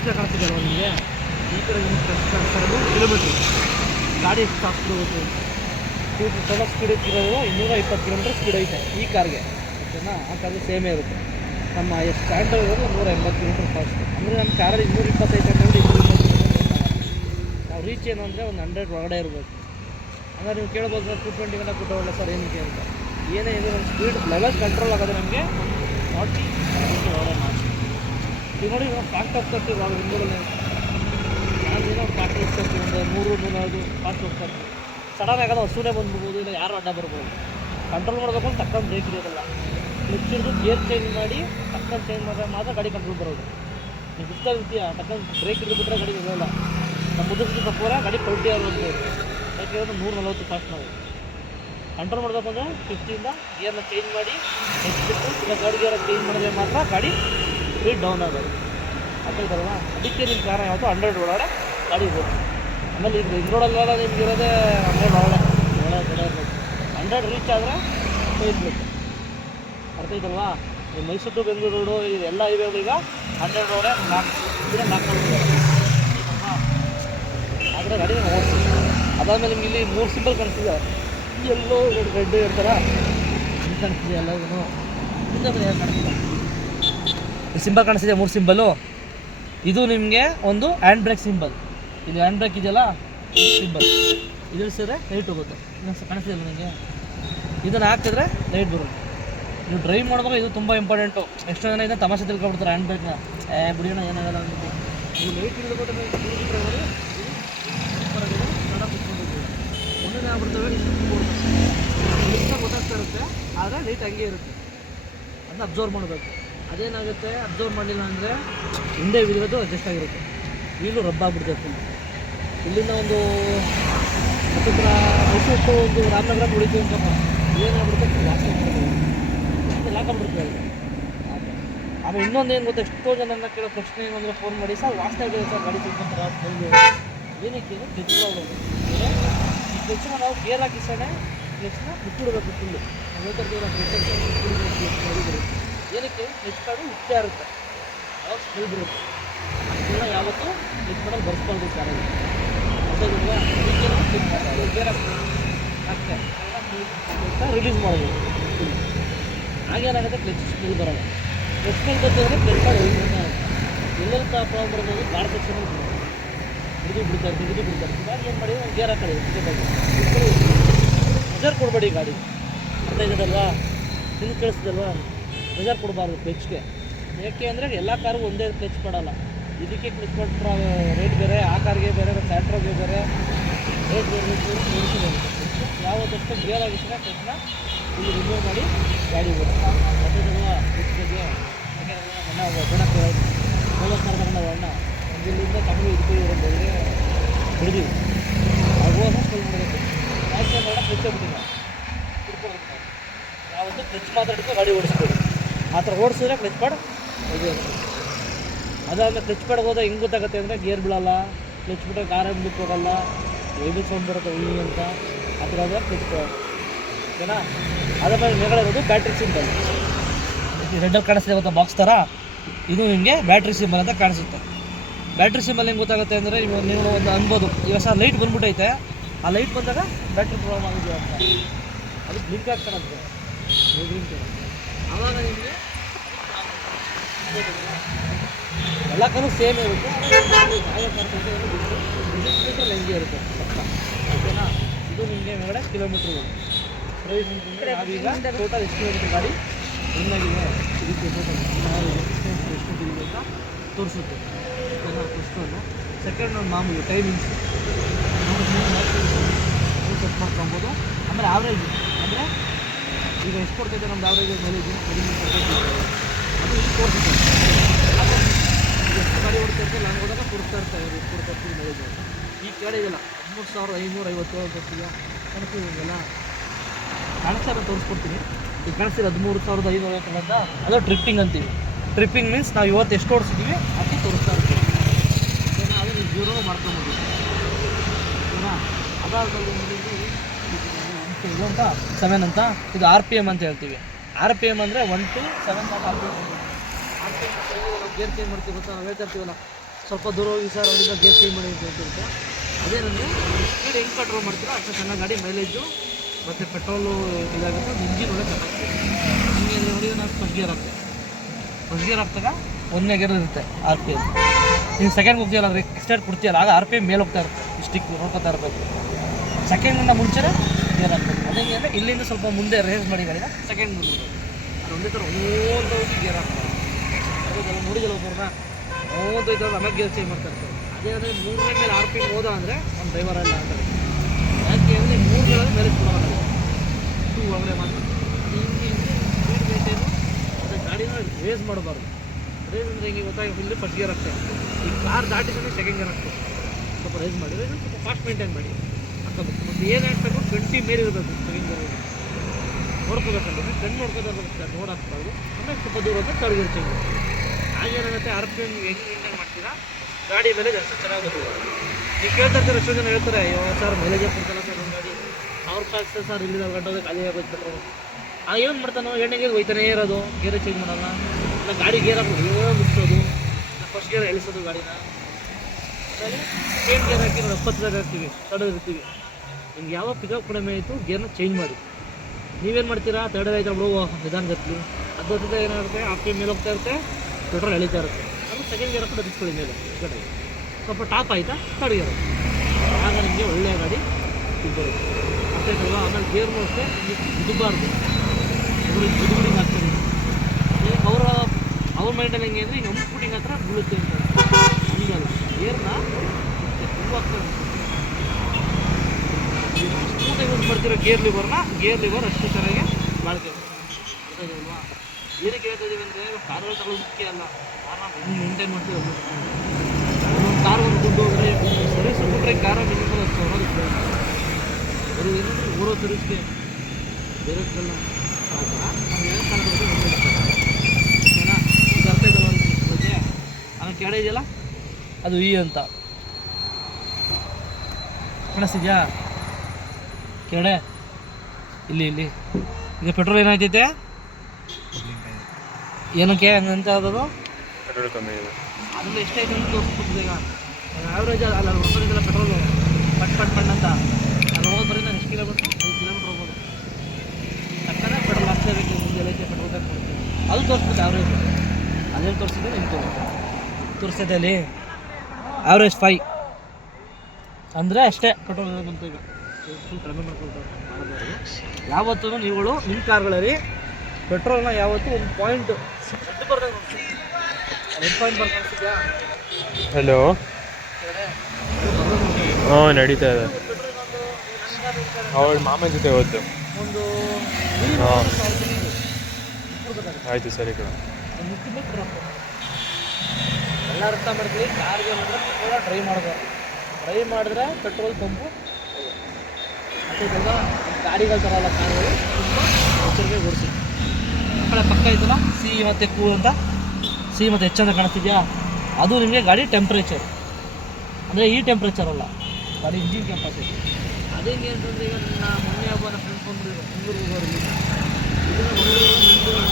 Display ಕಾಣಿಸ್ತಿದೆ ಅಲ್ವಾ ನಿಮಗೆ, ಈ ಕಡೆ ನಿಮ್ಗೆ ಕಾಣಿಸ್ತಾ ಇರೋದು ಕಿಲೋಮೀಟ್ರ್, ಗಾಡಿ ಎಷ್ಟು ಫಾಸ್ಟ್ ಹೋಗುತ್ತೆ. ಟೋಟಲ್ ಸ್ಪೀಡ್ ಇರೋದು 220 ಕಿಲೋಮೀಟರ್ ಸ್ಪೀಡ್ ಐತೆ ಈ ಕಾರ್ಗೆ, ಓಕೆನಾ. ಆ ಕಾರ್ಗೆ ಸೇಮೇ ಇರುತ್ತೆ. ನಮ್ಮ ಸ್ಟ್ಯಾಂಡರ್ಡ್ ಇರೋದು 180 ಕಿಲೋಮೀಟರ್ ಫಾಸ್ಟ್. ಅಂದರೆ ನಮ್ಮ ಕಾರಲ್ಲಿ 225 ಅಂದರೆ 220 ನಾವು ರೀಚ್ ಏನು ಅಂದರೆ ಒಂದು 100 ಒಳಗಡೆ ಇರಬೇಕು. ಅಂದರೆ ನೀವು ಕೇಳ್ಬೋದು ಸರ್ 220 ಕೂಟವಲ್ಲ ಸರ್ ಏನಕ್ಕೆ ಅಂತ. ಏನೇ ಇದು ನಮ್ಮ ಸ್ಪೀಡ್ ಲೆವೆಲ್ ಕಂಟ್ರೋಲ್ ಆಗೋದು ನಮಗೆ 40 ಒಳಗಡೆ ಮಾಡಿ. ಈಗ ನೋಡಿ ನಾವು ಫಾಸ್ಟ್ ಹೋಗ್ತಾಯಿರ್ತೀವಿ ನಾವು ಹಿಂದೂರಲ್ಲಿ, ನಾನೇನೋ ಫಾಸ್ಟ್ ಹೋಗ್ತಾಯಿರ್ತೀವಿ, ಒಂದು 100-150 ಫಾಸ್ಟ್ ಹೋಗ್ತಾಯಿರ್ತೀವಿ. ಸಡನ್ ಆಗೋದು ಹಸುನೇ ಬಂದ್ಬಿಡ್ಬೋದು, ಇಲ್ಲ ಯಾರು ಅಡ್ಡ ಬರ್ಬೋದು. ಕಂಟ್ರೋಲ್ ಮಾಡಬೇಕು ಅಂತ ತಕ್ಕಂತ ಬ್ರೇಕ್ ಇರೋದಲ್ಲ, ಕ್ಲಚ್ ಹಿಡಿದು ಗೇರ್ ಚೇಂಜ್ ಮಾಡಿ ತಕ್ಕಂತ ಚೇಂಜ್ ಮಾಡಿದ್ರೆ ಮಾತ್ರ ಗಾಡಿ ಕಂಟ್ರೋಲ್ ಬರೋದು. ನೀವು ಬಿಡ್ತಾ ಇರ್ತೀಯ ತಕ್ಕಂತ ಬ್ರೇಕ್ ಹಿಡಿದುಬಿಟ್ರೆ ಗಾಡಿ ಇರೋಲ್ಲ. ನಮ್ಮ ಮುದುಕಿಗೆ ತಪ್ಪೋರ ಗಾಡಿ ಪಲ್ಟಿ ಆಗೋದು. ಯಾಕೆ 140 ಫಾಸ್ಟ್ ನಾವು ಕಂಟ್ರೋಲ್ ಮಾಡಬೇಕು ಅಂದರೆ 50ಇಂದ ಗೇರ್ನ ಚೇಂಜ್ ಮಾಡಿ ನೆಕ್ಸ್ಟ್ ಬಿಟ್ಟು ಇಲ್ಲ ಗಾಡಿ ಗೇರ್ ಚೇಂಜ್ ಮಾಡಿದ್ರೆ ಮಾತ್ರ ಗಾಡಿ ಸ್ಪೀಡ್ ಡೌನ್ ಆಗೋದು. ಆಗ್ತೈತಲ್ವ. ಅದಕ್ಕೆ ನಿಮ್ಮ ಕಾರಣ ಯಾವತ್ತೂ 100 ಒಳಗಡೆ ಗಾಡಿ ಇರ್ಬೋದು. ಆಮೇಲೆ ಈಗ ರೋಡಲ್ಲೆಲ್ಲ ನಿಮ್ಗೆ ಇರೋದೇ 100 ಒಳಗಡೆ ಇರ್ಬೇಕು. 100 ರೀಚ್ ಆದರೆ ಇರಬೇಕು. ಅರ್ಥ ಐತಲ್ವಾ. ಈ ಮೈಸೂರು ಟು ಬೆಂಗಳೂರು ರೋಡು ಎಲ್ಲ ಹೈವೇಗಳಿಗೆ 100 ಒಳಗಡೆ 4 ಆದರೆ ಗಾಡಿ ಓಡಿಸಿ. ಅದಾದಮೇಲೆ ನಿಮ್ಗೆ ಇಲ್ಲಿ 3 ಸಿಂಬಲ್ ಕಾಣಿಸ್ತಿದೆ, ಎಲ್ಲೋ ರೆಡ್ ಇರ್ತಾರ ಹಿಂಗೆ ಕಾಣಿಸ್ತಿದೆ ಎಲ್ಲರಿಗೂ. ಹಿಂದೆ ಬರೀ ಯಾರು ಕಾಣಿಸ್ತಿದೆ, ಈ ಸಿಂಬಲ್ ಕಾಣಿಸ್ತಿದೆ 3 ಸಿಂಬಲು. ಇದು ನಿಮಗೆ ಒಂದು ಹ್ಯಾಂಡ್ ಬ್ರೇಕ್ ಸಿಂಬಲ್. ಇದು ಹ್ಯಾಂಡ್ ಬ್ರೇಕ್ ಇದೆಯಲ್ಲ ಸಿಂಬಲ್, ಇಳಿಸಿದ್ರೆ ಲೈಟ್ ಹೋಗುತ್ತೆ. ಕಾಣಿಸ್ತಿಲ್ಲ ನಿಮಗೆ, ಇದನ್ನು ಹಾಕಿದ್ರೆ ಲೈಟ್ ಬರುತ್ತೆ. ನೀವು ಡ್ರೈವ್ ಮಾಡುವಾಗ ಇದು ತುಂಬ ಇಂಪಾರ್ಟೆಂಟು. ಎಷ್ಟೋ ಜನ ಇದನ್ನು ತಮಾಷೆ ತಿಳ್ಕೊಬಿಡ್ತಾರೆ ಹ್ಯಾಂಡ್ ಬ್ರೇಕ್ನ, ಬಿಡಿಯೋಣ ಏನಾಗಲ್ಲ ಅಂದ್ಬಿಟ್ಟು. ನೀವು ಲೈಟ್ ಹಿಡಿದುಬಿಟ್ಟು ಒಂದೇ ಆಗ್ಬಿಡ್ತವೆ, ಇಷ್ಟ ಗೊತ್ತಾಗ್ತಾ ಇರುತ್ತೆ, ಆದರೆ ಲೈಟ್ ಹಂಗೆ ಇರುತ್ತೆ. ಅದನ್ನ ಅಬ್ಸರ್ವ್ ಮಾಡಬೇಕು. ಅದೇನಾಗುತ್ತೆ, ಅಬ್ಸರ್ವ್ ಮಾಡಲಿಲ್ಲ ಅಂದರೆ ಹಿಂದೆ ಇರೋದು ಅಡ್ಜಸ್ಟ್ ಆಗಿರುತ್ತೆ, ವೀಲು ರಬ್ಬಾಗ್ಬಿಡ್ತೈತೆ. ಇಲ್ಲಿಂದ ಒಂದು ಹತ್ತಿರ ಮೈಸೂರು ಒಂದು ರಾಮನಗರ ಉಳಿತೀವಿ ಅಂತಪ್ಪ, ಏನಾಗ್ಬಿಡುತ್ತೆ ಲಾಕಾಗ್ಬಿಡುತ್ತೆ ಅಲ್ಲಿ. ಆಮೇಲೆ ಇನ್ನೊಂದು ಏನು ಗೊತ್ತಾ, ಎಷ್ಟೋ ಜನ ಕೇಳೋ ಪ್ರಶ್ನೆ ಏನಂದರೆ ಫೋನ್ ಮಾಡಿ, ಸರ್ ವಾಸ್ತಾ ಇದೆ ಸರ್ ಗಾಡಿ ತಿಳ್ಕೊಂತಾರೆ ಏನಕ್ಕೆ ಕ್ಲಚ್ ಪ್ರಾಬ್ಲಮ್. ಈ ಕ್ಲಚ್ನ ನಾವು ಗೇರ್ ಹಾಕಿಸೋಣ, ಕ್ಲಚ್ನ ಬಿಟ್ಬಿಡ್ಬೇಕು ಫುಲ್ಲು. ನಾವು ಹೇಳ್ತಿರ್ತೀವಿ ಕ್ಲಚ್ ಏನಕ್ಕೆ ಕ್ಲಚ್ ಕಾರ್ಡು ಇಷ್ಟೇ ಇರುತ್ತೆ, ಅವಾಗ ಸ್ಮೆಲ್ ಬರುತ್ತೆ. ಅದನ್ನ ಯಾವತ್ತೂ ಕ್ಲಚ್ ಮಾಡೋದು ಬರ್ಸ್ಕೊಳ್ದು ಕಾರಲ್ಲಿ. ಅರ್ಥಾಗಿಲ್ವಾ. ಗೇರ್ ಹಾಕ್ತೆ ರಿಲೀಸ್ ಮಾಡ್ಬೋದು. ಹಾಗೇನಾಗುತ್ತೆ, ಕ್ಲಚ್ ಸ್ಮೆಲ್ ಬರೋಲ್ಲ. ಕ್ಲಚ್ ಸ್ಮೆಲ್ ಗೊತ್ತಿದ್ರೆ ಕ್ಲಚ್ ಕಾರ್ಡ್ ಎಲ್ಲೆಲ್ಲಿ ಪ್ರಾಬ್ಲಮ್ ಬರ್ಬೋದು, ಗಾಡಿ ಸೆಕ್ಷನಲ್ಲಿ ಹಿಡಿದು ಬಿಡ್ತಾರೆ. ಇವಾಗ ಏನು ಮಾಡಿ ಗೇರ್ ಹಾಕೊಳ್ಳಿ, ಪ್ರೆಷರ್ ಕೊಡಬೇಡಿ ಗಾಡಿ. ಅರ್ಥ ಇದಲ್ವಾ, ನಿಮ್ಗೆ ಕೇಳಿಸ್ದಲ್ವಾ. ಪ್ರೆಷರ್ ಕೊಡಬಾರ್ದು ಕ್ಲಚ್ಗೆ. ಏಕೆ ಅಂದರೆ ಎಲ್ಲ ಕಾರು ಒಂದೇ ಕ್ಲಚ್ ಕೊಡೋಲ್ಲ. ಇದಕ್ಕೆ ಕ್ಲಚ್ ಕೊಟ್ಟರೆ ರೇಟ್ ಬೇರೆ, ಆ ಕಾರ್ಗೆ ಬೇರೆ, ಸ್ಯಾಂಟ್ರೋಗೆ ಬೇರೆ ರೇಟ್ ಬೇರೆ ತೋರಿಸಿದೆ. ಯಾವತ್ತಷ್ಟು ಗೇರ್ ಆಗಿದ್ರೆ ಕ್ಲಚ್ನ ಇಲ್ಲಿ ರಿಮೂವ್ ಮಾಡಿ ಗಾಡಿ ಬರುತ್ತೆ. ಅರ್ಥದಲ್ವಾ ಕ್ಲಚ್ಗೆ. ಯಾಕೆಂದರೆ ಬಣ್ಣ ತಗೊಂಡು ಅಣ್ಣ ಇಲ್ಲಿಂದ ತಗೊಂಡು ಇದಕ್ಕೆ ಇರೋದಕ್ಕೆ ಹಿಡಿದೀವಿ ಆಗುವಾಗ ಸ್ಮೆಲ್ ಮಾಡಬೇಕು. ಯಾಕೆ ಬೇಡ ಕ್ಲಚ್ ಬಿಟ್ಟಿಲ್ಲ ತಿಳ್ಕೊಬೇಕು. ಯಾವತ್ತೂ ಕ್ಲಚ್ ಮಾತ್ರ ಹಿಡಿದು ಗಾಡಿ ಓಡಿಸ್ಬೋದು. ಆ ಥರ ಓಡಿಸಿದ್ರೆ ಕ್ಲಚ್ ಪ್ಯಾಡ್ ಇದೆ. ಅದಾದಮೇಲೆ ಕ್ಲಚ್ ಪ್ಯಾಡ್ಗೆ ಹೋದಾಗ ಹೆಂಗೆ ಗೊತ್ತಾಗುತ್ತೆ ಅಂದರೆ ಗೇರ್ ಬೀಳಲ್ಲ, ಕ್ಲಚ್ ಬಿಟ್ಟರೆ ಗಾರೆ ಮುಂದಕ್ಕೆ ಹೋಗಲ್ಲ, ವೈಬಲ್ ಸೌಂಡ್ ಬರುತ್ತೆ ಉಳಿ ಅಂತ. ಆ ಥರ ಆದರೆ ಕ್ಲಚ್ ಪ್ಯಾಡ್ ಓಕೆನಾ. ಅದಾದಮೇಲೆ ಮೇಲ್ಗಡೆ ಇರೋದು ಬ್ಯಾಟ್ರಿ ಸಿಂಬಲ್, ರೆಡ್ಡಲ್ಲಿ ಕಾಣಿಸ್ತಿದೆ ಗೊತ್ತಾ ಬಾಕ್ಸ್ ಥರ, ಇದು ನಿಮಗೆ ಬ್ಯಾಟ್ರಿ ಸಿಂಬಲ್ ಅಂತ ಕಾಣಿಸುತ್ತೆ. ಬ್ಯಾಟ್ರಿ ಸಿಂಬಲ್ ಹೆಂಗೆ ಗೊತ್ತಾಗುತ್ತೆ ಅಂದರೆ ನೀವು ಒಂದು ಅನ್ಬೋದು, ಇವಾಗ ಸರ್ ಲೈಟ್ ಬಂದ್ಬಿಟ್ಟೈತೆ, ಆ ಲೈಟ್ ಬಂದಾಗ ಬ್ಯಾಟ್ರಿ ಪ್ರಾಬ್ಲಮ್ ಆಗಿದೆ ಅಂತ ಅದು ಬ್ಲಿಂಕ್ ಆಗ್ತಾರಂತೆ. ಆವಾಗ ನಿಮಗೆ ಎಲ್ಲ ಕಾರು ಸೇಮ್ ಇರುತ್ತೆ, ಕಿಲೋಮೀಟ್ರಲ್ಲಿ ಹೆಂಗೆ ಇರುತ್ತೆ ಪಕ್ಕ ಓಕೆನಾ. ಇದು ನಿಮಗೆ ಮೇಲ್ಗಡೆ ಕಿಲೋಮೀಟ್ರ್ಗಳು ನಾವೀಗ ಟೋಟಲ್ ಎಷ್ಟು ಕಿಲೋಮೀಟರ್ ಗಾಡಿ ಹೆಂಗಾಗಿದೆ ಇದಕ್ಕೆ ಎಷ್ಟು ತಿರುಗಿದೆ ಅಂತ ತೋರಿಸುತ್ತೆ ಓಕೆನಾ. ಫಸ್ಟೊಂದು ಸೆಕೆಂಡ್ ಒಂದು ಮಾಮೂಲಿ ಟೈಮಿಂಗ್ಸ್ ಸೆಟ್ ಮಾಡ್ಕೊಬೋದು. ಆಮೇಲೆ ಆವ್ರೇಜ್ ಅಂದರೆ ಈಗ ಎಷ್ಟು ಕೊಡ್ತೈತೆ ನಮ್ದು ಆವ್ರೇಜ್ ಮೈಲೇಜು 15 ಅದು ಇದು ತೋರಿಸುತ್ತೆ. ಎಷ್ಟು ಗಾಡಿ ಓಡ್ತೈತೆ ಲಾಂಗ್ ಹೋದಾಗ ತೋರಿಸ್ತಾ ಇರ್ತಾರೆ ಎಷ್ಟು ಕೊಡ್ತೀವಿ ಮೈಲೇಜ್. ಈ ಕಡೆ ಇದೆಲ್ಲ 13,550 ಕೊಡ್ತೀವಿ ಕಾಣಿಸ್ತಿದೆಯಲ್ಲ, ಕಾಣಿಸ್ತಾ ತೋರಿಸ್ಕೊಡ್ತೀನಿ. ಈಗ ಕಾಣಿಸ್ತೀರ 13,550 ಅಂತ, ಅದು ಟ್ರಿಪ್ಪಿಂಗ್ ಅಂತೀವಿ. ಟ್ರಿಪ್ಪಿಂಗ್ ಮೀನ್ಸ್ ನಾವು ಇವತ್ತು ಎಷ್ಟು ಓಡಿಸಿದ್ದೀವಿ ಅಷ್ಟು ತೋರಿಸ್ತಾ ಇರ್ತೀವಿ ಓಕೆನಾ. ಅದು ನೀವು ಜೀರೋ ಮಾಡ್ಕೊಬೋದು ಓಕೆನಾ. ಅದಾದಮೇಲೆ ಇದು ಅಂತ 7 ಅಂತ, ಇದು RPM ಅಂತ ಹೇಳ್ತೀವಿ. RPM ಅಂದರೆ 1 to 7 RPM. RPM gear change ಮಾಡ್ತೀವಿ ಗೊತ್ತಾ, ನಾವು ಹೇಳ್ತಾ ಇರ್ತೀವಲ್ಲ ಸ್ವಲ್ಪ ದೂರ ಹೋಗಿ ಸರ್ ಅವರಿಂದ ಗೇರ್ ಚೇಂಜ್ ಮಾಡಿ ಅಂತ ಹೇಳ್ತಿರುತ್ತೆ. ಅದೇನಂದರೆ ಸ್ಪೀಡ್ ಹೆಂಗೆ ಕಂಟ್ರೋಲ್ ಮಾಡ್ತೀರೋ ಅಷ್ಟು ಚೆನ್ನಾಗಿ ಗಾಡಿ ಮೈಲೇಜು ಮತ್ತು ಪೆಟ್ರೋಲು ಇದಾಗುತ್ತೆ, ಇಂಜಿನ್ ಒಳ್ಳೆ ಚೆನ್ನಾಗ್ತದೆ. ಹಿಂಗೆ ಅಂದರೆ ನೋಡಿ ನಾನು ಫಸ್ಟ್ ಗೇರ್ ಹಾಕ್ತಾಗ 1ನೇ ಗೇರ್ ಇರುತ್ತೆ RPM. ನೀವು ಸೆಕೆಂಡ್ ಹೋಗ್ತೀಯಲ್ಲ ಅಂದರೆ ಸ್ಟಾರ್ಟ್ ಕೊಡ್ತೀಯಲ್ಲ ಆಗ RPM ಮೇಲೆ ಹೋಗ್ತಾ ಇರುತ್ತೆ. ಇಷ್ಟಕ್ಕೆ ನೋಡ್ಕೊತಾ ಇರಬೇಕು. ಸೆಕೆಂಡಿಂದ ಮುಂಚೆನೇ ಗೇರ್ ಹಾಕ್ಬೇಕು. ಅದೇಗೆ ಅಂದರೆ ಇಲ್ಲಿಂದ ಸ್ವಲ್ಪ ಮುಂದೆ ರೇಸ್ ಮಾಡಿ ಗಾಡಿನ ಸೆಕೆಂಡ್ ಮುಂದೆ ಅದು ಒಂದೇ ಥರ ಓದ್ತಾ ಹೋಗಿ ಗೇರ್ ಹಾಕ್ತಾರೆ. ಅದಕ್ಕೆಲ್ಲ ನೋಡಿದಲ್ಲ ಒಬ್ಬರನ್ನ ಓದೋಯ್ತು ಆಮೇಲೆ ಗೇರ್ ಚೇಂಜ್ ಮಾಡ್ತಾ ಇರ್ತಾರೆ. ಅದೇ ಅಂದರೆ 3ನೇ ಮೇಲೆ RPM ಹೋದ ಅಂದರೆ ಒಂದು ಡ್ರೈವರ್ ಅಲ್ಲ ಅಂತಾರೆ. ಯಾಕೆ ಅಂದರೆ 3 ಗೇರಲ್ಲಿ ಮೇಲೆ ಕೊಡೋಲ್ಲ 2 ಒಳಗಡೆ ಮಾತ್ರ ಹಿಂಗೆ ಸ್ಪೀಡ್ ಮೇಂಟೈನು. ಮತ್ತು ಗಾಡಿನ ರೇಸ್ ಮಾಡಬಾರ್ದು. ರೇಸ್ ಅಂದರೆ ಹಿಂಗೆ ಗೊತ್ತಾಗಿ ಇಲ್ಲಿ ಫಸ್ಟ್ ಗೇರ್ ಹಾಕ್ತಾರೆ. ಈ ಕಾರ್ ದಾಟಿದ್ರೆ ಸೆಕೆಂಡ್ ಗೇರ್ ಹಾಕ್ತಾರೆ. ಸ್ವಲ್ಪ ರೇಸ್ ಮಾಡಿ ಸ್ವಲ್ಪ ಫಾಸ್ಟ್ ಮೇಂಟೈನ್ ಮಾಡಿ ಹಾಕೋಬೇಕು. ಮತ್ತು ಏನು ಹಾಕ್ಬೇಕು 20 ಮೇಲೆ ಇರಬೇಕು ಸೆಕೆಂಡ್ ಗೇರ್ ನೋಡ್ಕೋಬೇಕಂದ್ರೆ ಕಣ್ಣು ನೋಡ್ಕೋತಾ ಇರಬೇಕು, ನೋಡಿ ಹಾಕ್ಬಾರ್ದು. ಆಮೇಲೆ ಸ್ವಲ್ಪ ದೂರ ಹೋದ್ರೆ ಥರ್ಡ್ ಗೇರ್ ಚೇಂಜ್ ಮಾಡಿ. ಹಾಗೇನಾಗುತ್ತೆ RPM ಹೆಂಗೆ ಮೇಂಟೈನ್ ಮಾಡ್ತೀರಾ ಗಾಡಿ ಮೇಲೆ ಜಾಸ್ತಿ ಚೆನ್ನಾಗಿ ಬರ್ತದೆ. ನೀವು ಕೇಳ್ತಾ ಇರ್ತೀರ ಎಷ್ಟೋ ಜನ ಹೇಳ್ತಾರೆ, ಸರ್ ಮೈಲೇಜ್ ಕೊಡ್ತಾರಲ್ಲ ಸರ್ ಒಂದು ಗಾಡಿ 1000 ರೂಪಾಯಿ ಆಗ್ತದೆ ಸರ್, ಇಲ್ಲಿಂದ ಗಂಟೆ ಖಾಲಿ ಆಗೋದು ಪೆಟ್ರೋಲ್. ಏನು ಮಾಡ್ತಾನೋ ಎಣ್ಣೆ ಗೇರ್ ಹೋಯ್ತಾನೆ ಇರೋದು, ಗೇರ್ ಚೇಂಜ್ ಮಾಡಲ್ಲ. ಇಲ್ಲ ಗಾಡಿ ಗೇರ್ ಹಾಕೋದು ಮುಗಿಸೋದು, ಫಸ್ಟ್ ಗೇರ್ ಎಳಿಸೋದು ಗಾಡಿನ. ಆಮೇಲೆ ಸೆಕೆಂಡ್ ಗೇರ್ ಹಾಕಿ ನಾವು 70ದಾಗ ಹಾಕ್ತೀವಿ, ತರ್ಡ್ ಇರ್ತೀವಿ. ನಿಮ್ಗೆ ಯಾವ ಪಿಕಪ್ ಕಡಿಮೆ ಆಯಿತು ಗೇರ್ನ ಚೇಂಜ್ ಮಾಡಿ. ನೀವೇನು ಮಾಡ್ತೀರಾ ತರ್ಡ್ ಆಯ್ತು ಬಿಡು ನಿಧಾನಗತ್ಲಿ ಅದ್ರ ಏನಾಗುತ್ತೆ RPM ಮೇಲೆ ಹೋಗ್ತಾ ಇರುತ್ತೆ, ಪೆಟ್ರೋಲ್ ಎಳಿತಾ ಇರುತ್ತೆ. ಅದು ಸೆಕೆಂಡ್ ಗೇರ್ ಹಾಕೊಂಡು ಬಿಚ್ಕೊಳ್ಳಿ ಮೇಲೆ ಕಡೆ ಸ್ವಲ್ಪ ಟಾಪ್ ಆಯಿತಾ ತರ್ಡ್ ಗೇರ್ ಆಗ ನಿಮಗೆ ಒಳ್ಳೆಯ ಗಾಡಿ ಬರುತ್ತೆ. ಅರ್ಥಾಯ್ತಲ್ವ? ಆಮೇಲೆ ಗೇರ್ನು ಅಷ್ಟೇ ಬಿಡಬಾರ್ದು, ಬಿಡುಗಡಿಂಗ್ ಆಗ್ತದೆ. ಅವ್ರ ಮೈಂಡಲ್ಲಿ ಹೆಂಗೆ ಅಂದರೆ ಈಗ ಅಂಪ್ಸ್ಪುಟಿಂಗ್ ಹತ್ರ ಬೀಳುತ್ತೆ ಅಂತ ಹಂಗಲ್ಲ. ಗೇರ್ನ ತುಂಬ ಆಗ್ತದೆ. ಸ್ಮೂತಾಗಿ ಯೂಸ್ ಮಾಡ್ತಿರೋ ಗೇರ್ ಲಿವರ್ ಅಷ್ಟು ಚೆನ್ನಾಗಿ ಬಾಳ್ಕೆ ಗೊತ್ತಾಗಿಲ್ವಾ? ಏನಕ್ಕೆ ಹೇಳ್ತಾ ಇದ್ದೀವಿ ಅಂದರೆ ಕಾರುಗಳು ತಗೊಳ್ಳೋದು ಮುಖ್ಯ ಅಲ್ಲ, ಕಾರಣ ಹೆಂಗೆ ಮೇಂಟೈನ್ ಮಾಡ್ತೀವಿ. ಒಂದೊಂದು ಕಾರ್ ಒಂದು ದುಡ್ಡು ಹೋದರೆ ಸರ್ವಿಸ್ ಕೊಟ್ಟರೆ ಕಾರ ಮಿನಿಮಲ್ 10,000 ಬರೀ ಏನಂದರೆ ಓಡೋ ಸರ್ವಿಸ್ಗೆ ಬೇರೆಲ್ಲ ಆಗ ನಾವು ಏನು ಕಾರಣಗಳು ಓಕೆನಾ? ಇದು ಅರ್ಥ ಇದಲ್ಲ ಬಗ್ಗೆ. ಆಮೇಲೆ ಕೆಡೆ ಇದೆಯಲ್ಲ ಅದು ಅಂತ ಕಾಣಿಸ್ತಿದ್ಯಾ ಕೆಡೆ? ಇಲ್ಲಿ ಈಗ ಪೆಟ್ರೋಲ್ ಏನಾಯ್ತೈತೆ ಏನಕ್ಕೆ ಹಂಗಂತ ಅದದು ಪೆಟ್ರೋಲ್ ಕಮ್ಮಿ ಇದೆ. ಅದರಲ್ಲಿ ಎಷ್ಟೈತೆ ಅಂತ ತೋರಿಸ್ಬಿಟ್ಟಿದೆ. ಈಗ ಆ್ಯಾವ್ರೇಜ್ ಅಲ್ಲ ಹೊರಗಡೆಲ್ಲ ಪೆಟ್ರೋಲು ಪಟ್ ಅಂತ ಅಲ್ಲಿ ಹೋಗೋದು ಬರೀ ನಾನು ಎಷ್ಟು ಕಿಲೋಮೀಟ್ರ್ 5 ಕಿಲೋಮೀಟ್ರ್ ಹೋಗ್ಬೋದು. ತಕ್ಕಂತೆ ಪೆಟ್ರೋಲ್ ಹಾಕ್ತಾ ಇರಬೇಕು, ಮುಂದೆ ಎಲ್ಲೈತೆ ಪೆಟ್ರೋಲ್ ಬ್ಯಾಂಕ್ ಕೊಡ್ತೀವಿ ಅದು ತೋರಿಸ್ಬಿಟ್ಟು ಆ್ಯಾವ್ರೇಜ್ ಅದೇನು ತೋರಿಸಿದೆ ನಿಮ್ಗೆ ತೋರಿಸ್ತೈತೆ ಅಲ್ಲಿ ಆ್ಯಾವ್ರೇಜ್ 5 ಅಂದರೆ ಅಷ್ಟೇ ಪೆಟ್ರೋಲ್ ಬಂತು. ಈಗ ಫುಲ್ ಕಡಿಮೆ ಮಾಡ್ಕೊಳ್ತಾರೆ. ಯಾವತ್ತೂ ನೀವುಗಳು ನಿಮ್ಮ ಕಾರ್ಗಳಲ್ಲಿ ಪೆಟ್ರೋಲ್ನ ಯಾವತ್ತೂ ಒಂದು ಪಾಯಿಂಟ್ ಬರ್ತಿದ್ಯಾ? ಹಲೋ, ಹಾಂ ನಡೀತಾ ಇದೆ. ಅವಳು ಮಾಮನ ಜೊತೆ ಹೋದ್ದು. ಒಂದು ಹಾಂ ಆಯಿತು ಸರಿ ಕಣ. ಎಲ್ಲ ಅರ್ಥ ಮಾಡ್ತೀವಿ. ಕಾರ್ಗೆ ಮಾತ್ರ ಪೆಟ್ರೋಲ್ ಡ್ರೈವ್ ಮಾಡಬಾರ್ದು. ಡ್ರೈವ್ ಮಾಡಿದ್ರೆ ಪೆಟ್ರೋಲ್ ಪಂಪು ಅಷ್ಟೇಲ್ಲ ಗಾಡಿಗಳು ಥರ ಅಲ್ಲ, ಕಾರ್ಗಳು ತುಂಬ ಎಚ್ಚರಿಕೆ ಓಡಿಸಿ. ಆ ಕಡೆ ಪಕ್ಕ ಇದಲ್ಲ ಸಿ ಮತ್ತು ಕು ಅಂತ, ಸಿ ಮತ್ತು ಎಚ್ ಅಂತ ಕಾಣಿಸ್ತಿದ್ಯಾ? ಅದು ನಿಮಗೆ ಗಾಡಿ ಟೆಂಪ್ರೇಚರ್, ಅಂದರೆ ಈ ಟೆಂಪ್ರೇಚರ್ ಅಲ್ಲ, ಗಾಡಿ ಇಂಜಿನ್ ಕೆಪಾಸಿಟಿ. ಅದೇಂಗೆ ಅಂತಂದರೆ ಈಗ ನನ್ನ ಮೊನ್ನೆ ಹಬ್ಬ ನನ್ನ ಫ್ರೆಂಡ್ಸ್ ಬಂದ್ಬಿಟ್ಟಿದ್ರು ಬೆಂಗಳೂರಿಗೆ ಹೋಗೋರಿಗೆ. ಇದನ್ನು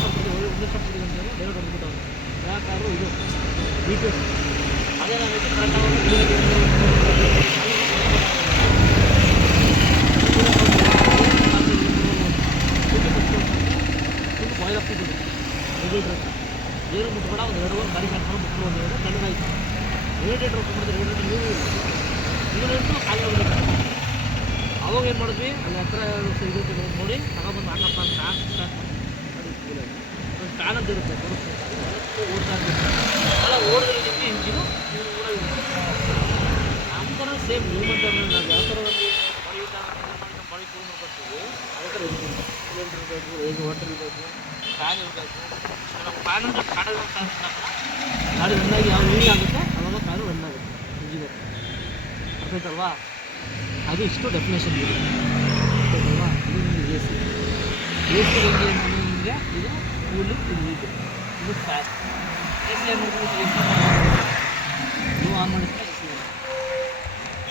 ಒಂದು ಕೊಡಿ ಅಂತೇಳಿ ಡೈರೆಕ್ಟ್ ಹೊಡೆದ್ಬಿಟ್ಟವ್ರು. ಯಾವ ಕಾರು ಇದು V2. ಅದೇ ನಾವೈತೆ ಕರೆಕ್ಟಾಗಿ ಫುಲ್ ಬಾಯ್ಲ್ ಆಗ್ತಿದ್ದು ರೇಡಿಯೇಟ್ರ್ ಏನು ಮುಟ್ಬೇಡ. ಒಂದು 2 ಗಾಡಿ ಸ್ಟಾರ್ಟ್ ಮಾಡಿ ಮುಟ್ಕೊಂಡು ಬಂದಿರೋದು ತಣ್ಣಗಾಯ್ತು. ರೇಡಿಯೇಟ್ರ್ ಓಪನ್ ರೇಡಿಯೇಟ್ರ್ ನೀವು ಖಾಲಿ ಹೋಗ್ಬೇಕು. ಅವಾಗ ಏನು ಮಾಡಿದ್ವಿ, ಅಲ್ಲಿ ಹತ್ರ ಇದು ನೋಡಿ ತಗೊಬಂದು ಅಣ್ಣಪ್ಪ ಫ್ಯಾನ್ ಸ್ಟಾರ್ಟ್ ಮಾಡಿ ಒಂದು ಫ್ಯಾನ್ ಅಂತ ಇರುತ್ತೆ ಓಡ್ತಾ ಇರ್ಬೇಕು. ಎಲ್ಲ ಓಡಿದ್ರೆ ನಿಮಗೆ ಇಂಜಿನು ನೀವು ಕೂಡ ನಮ್ಮ ಥರ ಸೇಮ್ ಮೂಮೆಂಟ್ ನಾವು ಯಾವ ಥರ ಒಂದು ಬಾಡಿ ಕೂಲ್ ಮಾಡ್ಕೊಳ್ತೀವಿ ಅದೇ ಥರ ಇಂಜಿನ್ ಸಿಲಿಂಡರ್ ಇರಬೇಕು, ಹೇಗೆ ವಾಟರ್ ಇರಬೇಕು, ಫ್ಯಾನ್ ಇರಬೇಕು. ನಮ್ಮ ಫ್ಯಾನ್ ಅಂದರೆ ಕಾಡೋದು ಫ್ಯಾನ್ ಗಾಡಿ ರನ್ನಾಗಿ ಯಾವ ನೀರು ಆಗುತ್ತೆ ಅವಾಗ ಕಾರು ರನ್ ಆಗುತ್ತೆ ಇಂಜಿನ್. ಅರ್ಥ ಆಯ್ತಲ್ವಾ? ಅದು ಇಷ್ಟು ಡೆಫಿನೇಷನ್ ಇದೆ ಅಲ್ವಾ? ಇದು ನಿಮಗೆ AC ಹೆಂಗೆ ನಿಮಗೆ ಇದು ಕೂಲಿಂಗ್, ಇದು ಫ್ಯಾನ್. AC ಏನು ಮಾಡ್ತೀವಿ, ನೀವು ಆನ್ ಮಾಡಿದ್ರೆ AC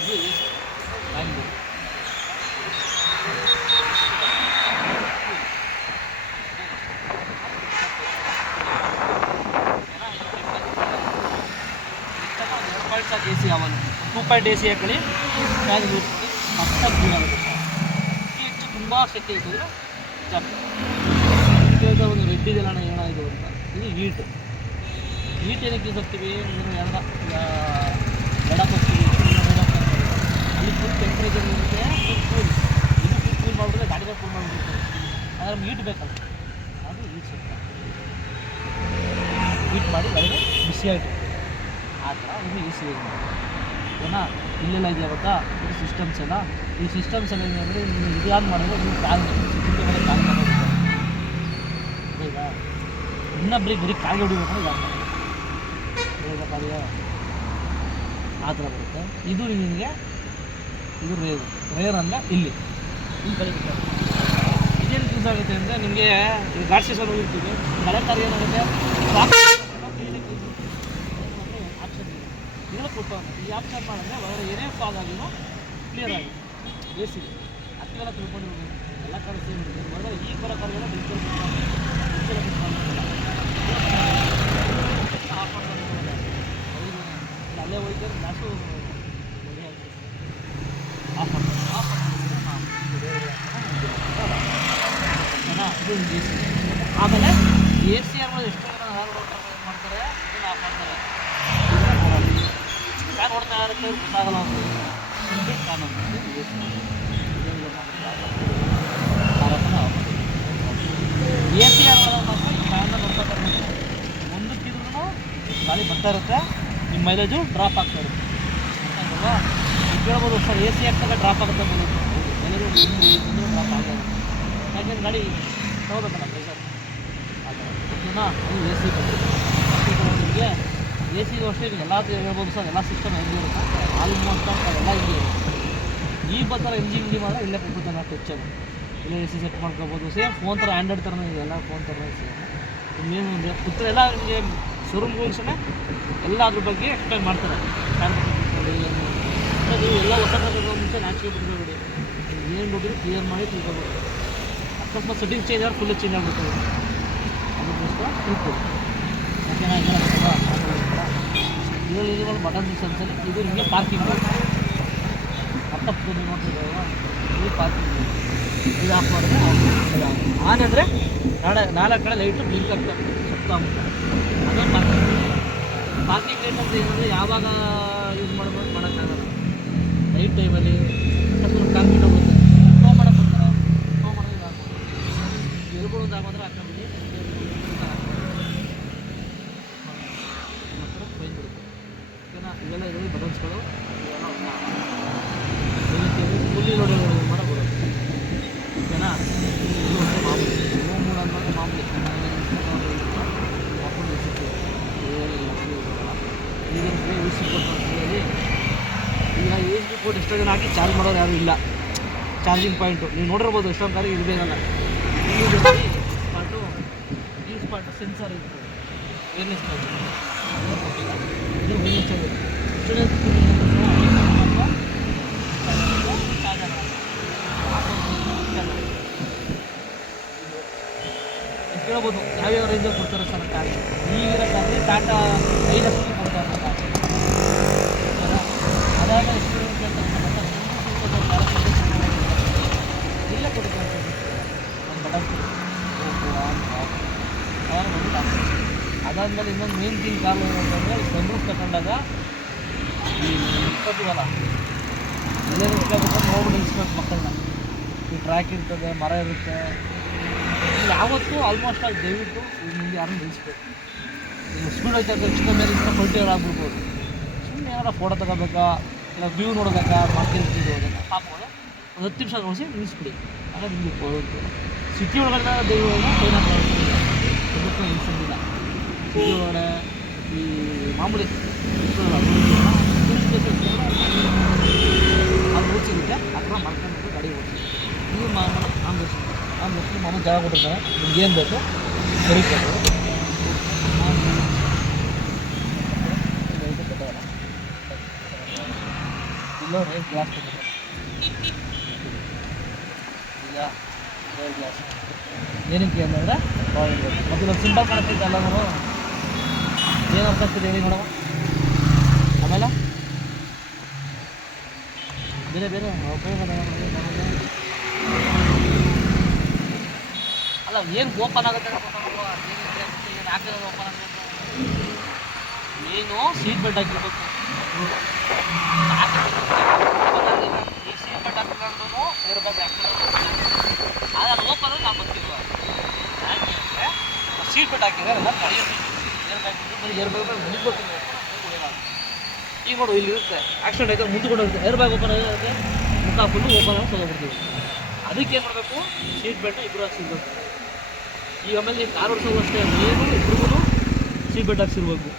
ಇದು AC ಫ್ಯಾನ್. ಪಾಯಿಂಟ್ಸ್ ಆಗಿ AC ಯಾವಾಗ 2 ಪಾಯಿಂಟ್ AC ಹಾಕೊಳ್ಳಿ ಫ್ಯಾನ್ ಇಳಿಸ್ಕೊಳ್ಳಿ ಮಸ್ತಾಗಿ ಕೂಲ್ ಆಗುತ್ತೆ ಅತಿ ಹೆಚ್ಚು ತುಂಬ ಶಕ್ತಿ ಇರ್ತದೆ ಜಾಸ್ತಿ ಒಂದು ರೆಡ್ ಇದೆಲ್ಲ ಏನಾಯಿತು ಅಂತ ಇದು ಹೀಟ್ ಏನಕ್ಕೆ ಯೂಸ್ ಆಗ್ತೀವಿ ಎರಡು ಎಡಕ್ಕೆ ಹೋಗ್ತೀವಿ ಅಲ್ಲಿ ಫುಲ್ ಟೆಂಪ್ರೇಚರ್ ಇರುತ್ತೆ ಫುಲ್ ಇದು ಫುಲ್ ಮಾಡಿಬಿಟ್ರೆ ಗಾಡಿಗೆ ಫುಲ್ ಮಾಡಿಬಿಡ್ತಾರೆ ಆದರೆ ನಮ್ಗೆ ಹೀಟ್ ಬೇಕಲ್ಲ ಅದು ಹೀಟ್ ಸ್ವಲ್ಪ ಹೀಟ್ ಮಾಡಿ ಗಾಡಿಗೆ ಬಿಸಿಯಾಯಿತು ಆ ಥರ ಇದು AC ಓಕೆನಾ ಇಲ್ಲೆಲ್ಲ ಇದೆಯಾ ಗೊತ್ತಾ ಇದು ಸಿಸ್ಟಮ್ಸ್ ಎಲ್ಲ ಈ ಸಿಸ್ಟಮ್ಸ್ ಎಲ್ಲ ಏನಂದರೆ ನೀವು ಇದು ಆನ್ ಮಾಡಿದ್ರೆ ನೀವು ಕಾಲ್ ಮಾಡೋದು ಈಗ ಇನ್ನೊಬ್ರಿಗೆ ಬರೀ ಕಾಲಿಗೆ ಹೊಡಿಬೇಕಂದ್ರೆ ಇದು ಆನ್ ಮಾಡಿ ಆ ಥರ ಬರುತ್ತೆ ಇದು ನಿಮಗೆ ಇದು ರೇರ್ ಅಂದರೆ ಇಲ್ಲಿ ಕಲಿಬೇಕು ಇದೇನು ಯೂಸ್ ಆಗುತ್ತೆ ಅಂದರೆ ನಿಮಗೆ ಗಾಡಿ ಸೀಸನ್ ಹೋಗಿರ್ತೀವಿ ಮಳೆ ಕಾರ್ ಏನಾಗುತ್ತೆ ಆಪ್ಷನ್ ಇದೆ ಇದೆಲ್ಲ ಕೊಟ್ಟು ಈ ಆಪ್ಷನ್ ಮಾಡಿದ್ರೆ ಒಳಗಡೆ ಏನೇ ಫಾಗ್ ಆಗಿನೂ ಕ್ಲಿಯರ್ ಆಗುತ್ತೆ AC ಅದಕ್ಕೆಲ್ಲ ತಿಳ್ಕೊಂಡಿರ್ಬೋದು ಎಲ್ಲ ಕಾರ್ ಸೇಮ್ ಇರುತ್ತೆ ಒಳಗಡೆ ಈ ಬರೋ ಕಾರ್ಗೆಲ್ಲ ಡಿಜಿಟಲ್ ಆಫ್ ಮಾಡ್ತಾರೆ ಅಲ್ಲೇ ಹೋಯ್ತು ಗ್ಲಾಸು ಆಫ್ ಇದು AC ಆಮೇಲೆ AC ಅನ್ನೋದು ಎಷ್ಟು ಜನ ಮಾಡ್ತಾರೆ ಇದನ್ನು ಆಫ್ ಮಾಡ್ತಾರೆ ಫ್ಯಾನ್ ಹೊಡ್ತಾ ಇರುತ್ತೆ ಗೊತ್ತಾಗಲ್ಲ ಅಂತ ಫ್ಯಾನ್ AC AC ಅನ್ನೋದು ಮಾತ್ರ ಈ ಫ್ಯಾನ್ನ ನೋಡ್ತಾ ಬರಬೇಕು ಮುಂದಕ್ಕಿದ್ರೂ ಗಾಳಿ ಬರ್ತಾ ಇರುತ್ತೆ ನಿಮ್ಮ ಮೈಲೇಜು ಡ್ರಾಪ್ ಆಗ್ತಾ ಇರುತ್ತೆ ಅಲ್ವಾ ನೀವು ಕೇಳ್ಬೋದು ಸರ್ AC ಹಾಕ್ದಾಗ ಡ್ರಾಪ್ ಆಗುತ್ತೆ ಮೈಲೇಜು ಡ್ರಾಪ್ ಆಗೋದು ಯಾಕೆಂದ್ರೆ ಗಾಡಿ ತಗೋಬೇಕಲ್ಲ ಪ್ರೆಷರ್ ಓಕೆನಾ ಅದು AC ನಿಮಗೆ AC ಅಷ್ಟೇ ಎಲ್ಲ ಹೇಳ್ಬೋದು ಸರ್ ಎಲ್ಲ ಸಿಸ್ಟಮ್ ಹೆಂಗಿರುತ್ತೆ ಆಲ್ಮೋಸ್ಟ್ ಅದೆಲ್ಲ ಹಿಂಗೆ ಇರುತ್ತೆ ಈ ಬರ್ತಾರೆ ಎಂಜಿನ್ ಮಾಡಿದ್ರೆ ಇಲ್ಲೇ ಕೂಗುತ್ತೆ ನಾವು ಟಚ್ಚಲ್ಲಿ ಇಲ್ಲೇ AC ಸೆಟ್ ಮಾಡ್ಕೋಬೋದು ಸೇಮ್ ಫೋನ್ ಥರ ಆ್ಯಂಡ್ರಾಯ್ಡ್ ಥರನೇ ಇದೆ ಎಲ್ಲ ಫೋನ್ ಥರನೇ ಸೇಮ್ ಇನ್ನೇನು ಒಂದು ಪುತ್ರ ಎಲ್ಲ ನಿಮಗೆ ಶೋರೂಮ್ಗೆ ಹೋಗ್ಸೋಣ ಎಲ್ಲ ಅದ್ರ ಬಗ್ಗೆ ಎಕ್ಸ್ಪ್ಲೈನ್ ಮಾಡ್ತಾರೆ ನೋಡಿ ಏನು ಅದು ಎಲ್ಲ ಹೊಸ ಮುಂಚೆ ನಾಚಿಕೆ ಬಿಟ್ಕೊಬೇಡಿ ಏನು ದುಡ್ಡು ಕ್ಲಿಯರ್ ಮಾಡಿ ತಿಳ್ಕೊಬೋದು ಅಕಸ್ಮಾತ್ ಸೆಟ್ಟಿಂಗ್ ಚೇಂಜ್ ಆದ್ರೆ ಫುಲ್ ಚೇಂಜ್ ಆಗ್ಬಿಡ್ತದೆ ಅದಕ್ಕೋಸ್ಕರ ತಿಳ್ಕೊಳ್ಳಿ ಓಕೆನಾ ಇದೆಲ್ಲ ಇದರಲ್ಲಿ ಒಂದು ಬಟನ್ ಸೆನ್ಸಲ್ಲಿ ಇದು ನಿಮಗೆ ಪಾರ್ಕಿಂಗ್ ಹತ್ತಪ್ಪು ನೋಡ್ತಿದ್ದಾರಲ್ಲ ಇದು ಪಾರ್ಕಿಂಗ್ ಇದು ಆಫ್ ಮಾಡಿದ್ರೆ ಆನ್ ಅಂದರೆ ನಾಲ್ಕು ಕಡೆ ಲೈಟು ಬ್ಲಿಂಕ್ ಆಗ್ತದೆ ಸುತ್ತಮುತ್ತ ಅದೇ ಪಾರ್ಕಿಂಗ್ ಲೈಟ್ ಅಂತ ಏನಂದರೆ ಯಾವಾಗ ಯೂಸ್ ಮಾಡ್ಬೋದು ಮಾಡೋಕ್ಕಾಗಲ್ಲ ನೈಟ್ ಟೈಮಲ್ಲಿ ಅಕಸ್ಮಾತ್ ಕಾಂಕ್ರೀಟ್ ಹೋಗುತ್ತೆ ಟೋ ಮಾಡೋಕ್ಕೆ ಬರ್ತಾರೆ ಟೋ ಮಾಡೋದು ಹಾಕ್ಬೋದು ಎಲ್ಗಳು ಒಂದು ಹಾಕೋದ್ರೆ ಹಾಕೊಂಡ್ಬಿಡಿ ಮಾತ್ರ ಬೈದ್ಬಿಡುತ್ತೆ ಓಕೆನಾ ಇವೆಲ್ಲ ಇದರಲ್ಲಿ ಬಟನ್ಸ್ಗಳು ಫುಲ್ಲಿ ನೋಡೋದು ಮಾತ್ರ ಬರುತ್ತೆ ಓಕೆನಾ ಇದು ಒಂದು ಮಾಮೂಲಿ ಮೂರು ಅಂದ್ಮೇಲೆ ಮಾಮೂಲಿ ಹಾಕೊಂಡು ಈಗಿನ AC ಕೊಟ್ಟು ಅಂತೇಳಿ ಈಗ AC ಕೊಟ್ಟು ಎಷ್ಟೋ ಜನ ಹಾಕಿ ಚಾರ್ಜ್ ಮಾಡೋರು ಯಾರೂ ಇಲ್ಲ ಚಾರ್ಜಿಂಗ್ ಪಾಯಿಂಟು ನೀವು ನೋಡಿರ್ಬೋದು ಎಷ್ಟೊಂದು ಗಾಡಿ ಇರಬೇಕಲ್ಲ ಈ ಸ್ಪಾಟು ಸೆನ್ಸರ್ ಇರ್ತದೆ ವೈರ್ಲೆಸ್ ಚಾರ್ಜರ್ ಇದು ವೈರ್ಲೆಸ್ ಚಾರ್ಜರ್ ಕೇಳ್ಬೋದು ಯಾವ್ಯಾವ ರೇಂಜಲ್ಲಿ ಕೊಡ್ತಾರೆ ಸರ್ ಕಾರ್ ಈಗಿರೋ ಕಾರಲ್ಲಿ ಟಾಟಾ 5 ಲಕ್ಷಕ್ಕೆ ಕೊಡ್ತಾರೆ ಕಾರ್ ಅದಾಗ ಎಷ್ಟು ಇಲ್ಲೇ ಕೊಡ್ತಾರೆ ಒಂದು ಬಟನ್ ಅವಾಗ ಬಂದು ಅದಾದಮೇಲೆ ಇನ್ನೊಂದು ಮೇನ್ ಥಿಂಗ್ ಕಾರ್ ಅಂತಂದರೆ ಸನ್ರೂಫ್ ತಗೊಂಡಾಗ ಈ ಇಟ್ಕೊತೀವಲ್ಲ ಎಲ್ಲೇನು ಇಟ್ಕೋಬೇಕು ನೋಡ್ಬಿಟ್ಟು ನಿಲ್ಲಿಸ್ಬೇಕು ಮಕ್ಕಳನ್ನ ಈ ಟ್ರ್ಯಾಕ್ ಇರ್ತದೆ ಮರ ಇರುತ್ತೆ ಯಾವತ್ತೂ ಆಲ್ಮೋಸ್ಟ್ ಆಗಿ ದಯವಿಟ್ಟು ಮುಂದೆ ಯಾರನ್ನು ನಿಲ್ಲಿಸ್ಬೇಕು ನೀವು ಸ್ಪೀಡ್ ಹೋಗ್ತಾ ಇಷ್ಟ ಮೇಲೆ ಇಷ್ಟ ಪಲ್ಟಿಯರ್ ಆಗ್ಬಿಡ್ಬೋದು ಸುಮ್ಮನೆ ಏನಾರ ಫೋಟೋ ತಗೋಬೇಕಾ ಇಲ್ಲ ವ್ಯೂ ನೋಡಬೇಕಾ ಮಾರ್ಕೆಟ್ ವ್ಯೂ ಹೋಗೋದಾ ಪಾಪಗಳು ಒಂದು 10 ನಿಮಿಷ ನೋಡಿಸಿ ನಿಲ್ಲಿಸ್ಬಿಡಿ ಆಗ ನಿಮಗೆ ಹೋಗುತ್ತೆ ಸಿಟಿ ಒಳಗಡೆ ದಯವಿಟ್ಟು ಏನಾದ್ರು ಅದಕ್ಕೂ ನಿಲ್ಸಂಗಿಲ್ಲ ಸಿಟಿ ಒಳಗಡೆ ಈ ಮಾಮೂಲಿ ಅದು ಓಡಿಸಿರುತ್ತೆ ಆ ಥರ ಮಾಡ್ಕೊಂಡು ಗಾಡಿ ಓಡಿಸಿ ನೀವು ಮಾಮೂಲಿ ಆಮೇಲೆ ಮಾಮೂಲಿ ಜಾಗ ಕೊಟ್ಟಿರ್ತಾರೆ ನಿಮ್ಗೆ ಏನು ಬೇಕು ಬರೀಬೇಕು ಇಲ್ಲ ರೇಟ್ ಗ್ಲಾಸ್ ಕೊಟ್ಟಿರ್ತಾರೆ ಈಗ ರೇಟ್ ಗ್ಲಾಸ್ ಏನಕ್ಕೆ ಅಂತಂದರೆ ಮತ್ತು ಇವಾಗ ಸಿಂಪಲ್ ಕಾಣಿಸ್ತಿದ್ದಲ್ಲ ನಾವು ಏನು ಅರ್ಥ ಆಗ್ತದೆ ಹೇಳಿ ನೋಡೋಣ ಆಮೇಲೆ ಬೇರೆ ಬೇರೆ ಉಪಯೋಗ ಅಲ್ಲ ಏನು ಓಪನ್ ಆಗುತ್ತೆ ಏನು ಹಾಕಿದ್ರೆ ಓಪನ್ ಆಗುತ್ತೆ ಏನು ಸೀಟ್ ಬೆಲ್ಟ್ ಹಾಕಿರ್ಬೇಕು ಈ ಸೀಟ್ ಬೆಲ್ಟ್ ಹಾಕಿಕೊಂಡು ಏರ್ ಬ್ಯಾಗ್ ಹಾಕಿರೋದು ಅದು ಓಪನ್ ಆದ್ರೆ ನಾವು ಬರ್ತಿಲ್ವ ಯಾಕೆ ಅಂದರೆ ಸೀಟ್ ಬೆಲ್ಟ್ ಹಾಕಿದ್ರೆ ಎಲ್ಲ ನಡೆಯುತ್ತೆ ಏರ್ ಬ್ಯಾಗ್ ಬರೀ ಏರ್ ಬ್ಯಾಗ್ ಮುಗಿಸ್ಬೇಕು ಈಗ ನೋಡು ಇಲ್ಲಿ ಇರುತ್ತೆ ಆಕ್ಸಿಡೆಂಟ್ ಆಯ್ತು ಮುಂದ್ಕೊಂಡು ಹೋಗುತ್ತೆ ಏರ್ ಬ್ಯಾಗ್ ಓಪನ್ ಆಗುತ್ತೆ ಮುಖ ಫುಲ್ಲು ಓಪನ್ ಆಗಿ ತೊಗೊಬಿಡ್ತೀವಿ ಅದಕ್ಕೆ ಏನು ಮಾಡಬೇಕು ಸೀಟ್ ಬೆಲ್ಟ್ನ ಇಬ್ಬರು ಹಾಕ್ಸಿರ್ಬೇಕು ಈಗ ಆಮೇಲೆ ನೀವು ಕಾರ್ ಓಡಿಸೋದು ಅಷ್ಟೇ ಏನು ಇಬ್ಬರಿಗೂ ಸೀಟ್ ಬೆಲ್ಟ್ ಹಾಕ್ಸಿರ್ಬೇಕು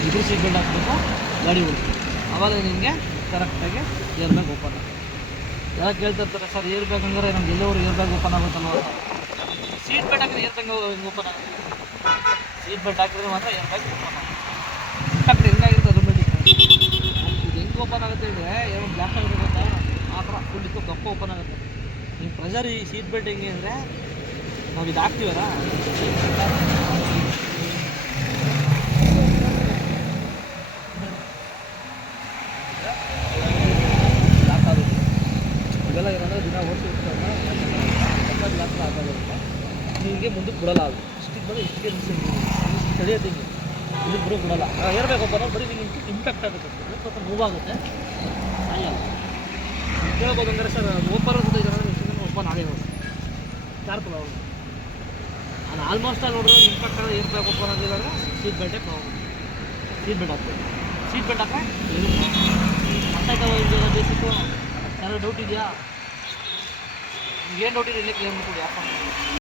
ಇಬ್ಬರು ಸೀಟ್ ಬೆಲ್ಟ್ ಹಾಕ್ಬೇಕು ಗಾಡಿ ಓಡಿಸ್ಬೇಕು ಆವಾಗ ನಿಮಗೆ ಕರೆಕ್ಟಾಗಿ ಏರ್ ಬ್ಯಾಗ್ ಓಪನ್ ಆಗುತ್ತೆ ಯಾಕೆ ಕೇಳ್ತಾ ಇರ್ತಾರೆ ಸರ್ ಏರ್ ಬ್ಯಾಗ್ ಹಂಗಾರೆ ನಮ್ಗೆ ಎಲ್ಲವರು ಏರ್ ಬ್ಯಾಗ್ ಓಪನ್ ಆಗುತ್ತಲ್ವ ಸೀಟ್ ಬೆಲ್ಟ್ ಹಾಕಿದ್ರೆ ಏರ್ ಬ್ಯಾಗ್ ಹಿಂಗೆ ಓಪನ್ ಆಗುತ್ತೆ ಸೀಟ್ ಬೆಲ್ಟ್ ಹಾಕಿದ್ರೆ ಮಾತ್ರ ಏರ್ ಬ್ಯಾಗ್ ಓಪನ್ ಆಗುತ್ತೆ ಕರೆಕ್ಟ್ ಹೆಂಗಾಗಿರುತ್ತೆ ಅದ್ರ ಮೇಲೆ ಇದು ಹೆಂಗೆ ಓಪನ್ ಆಗುತ್ತೆ ಅಂದರೆ ಏನು ಬ್ಲ್ಯಾಕ್ ಆಗಿದೆ ಗೊತ್ತಾ ಆ ಥರ ಫುಲ್ ಇತ್ತು ಕಪ್ಪ ಓಪನ್ ಆಗುತ್ತೆ ನೀವು ಪ್ರೆಷರ್ ಈ ಸೀಟ್ ಬೆಲ್ಟ್ ಹೆಂಗೆ ಅಂದರೆ ನಾವು ಇದು ಹಾಕ್ತೀವಲ್ಲ ಲಾಕ್ ಆಗುತ್ತೆ ಇವೆಲ್ಲ ಏನಂದರೆ ದಿನ ಓಡಿಸಿರ್ತಾರಲ್ಲ ಲಾಕ್ ಆಗೋದಿಲ್ಲ ನಿಮಗೆ ಮುಂದಕ್ಕೆ ಬಿಡಲ್ಲ ಅದು ಇಷ್ಟಿಗೆ ಬಂದು ಇಷ್ಟಿಗೆ ತಡೆಯೋದು ಹಿಂಗೆ ಇದಕ್ಕೆ ಬರೋ ಬಿಡಲ್ಲ ಏರ್ಬೇಕು ಓಪನ್ ಬರೀ ನಿಮಗೆ ಇಂಪ್ಯಾಕ್ಟ್ ಆಗುತ್ತೆ ಸ್ವಲ್ಪ ಮೂವ್ ಆಗುತ್ತೆ ಸಾಯಲ್ಲ ಕೇಳ್ಬೋದು ಅಂದರೆ ಸರ್ ಓಪನ್ ಆಗುತ್ತೆ ಓಪನ್ ಆಗೇ ಹೋಗುತ್ತೆ ಕಾರ್ಪಲ್ ಅವರು ನಾನು ಆಲ್ಮೋಸ್ಟ್ ಅಲ್ಲಿ ನೋಡಿದ್ರೆ ಇಂಪ್ಯಾಕ್ಟ್ ಆಗೋದು ಏರ್ ಬ್ಯಾಗ್ ಓಪನ್ ಆಗಲಿಲ್ಲ ಅಂದರೆ ಸೀಟ್ ಬೆಲ್ಟೇ ಸೀಟ್ ಬೆಲ್ಟ್ ಹಾಕ್ಬೇಕು ಸೀಟ್ ಬೆಲ್ಟ್ ಹಾಕಿ ಅರ್ಥ ಆಯ್ತಾವ ಇದೆಯಲ್ಲ ಬೇಸಿಕ್ಕು ಯಾರು ಡೌಟ್ ಇದೆಯಾ ಏನು ಡೌಟ್ ಇದೆ ಇಲ್ಲೇ ಕ್ಲಿಯರ್ ಮಾಡ್ಕೊಡಿ ಯಾಕೆ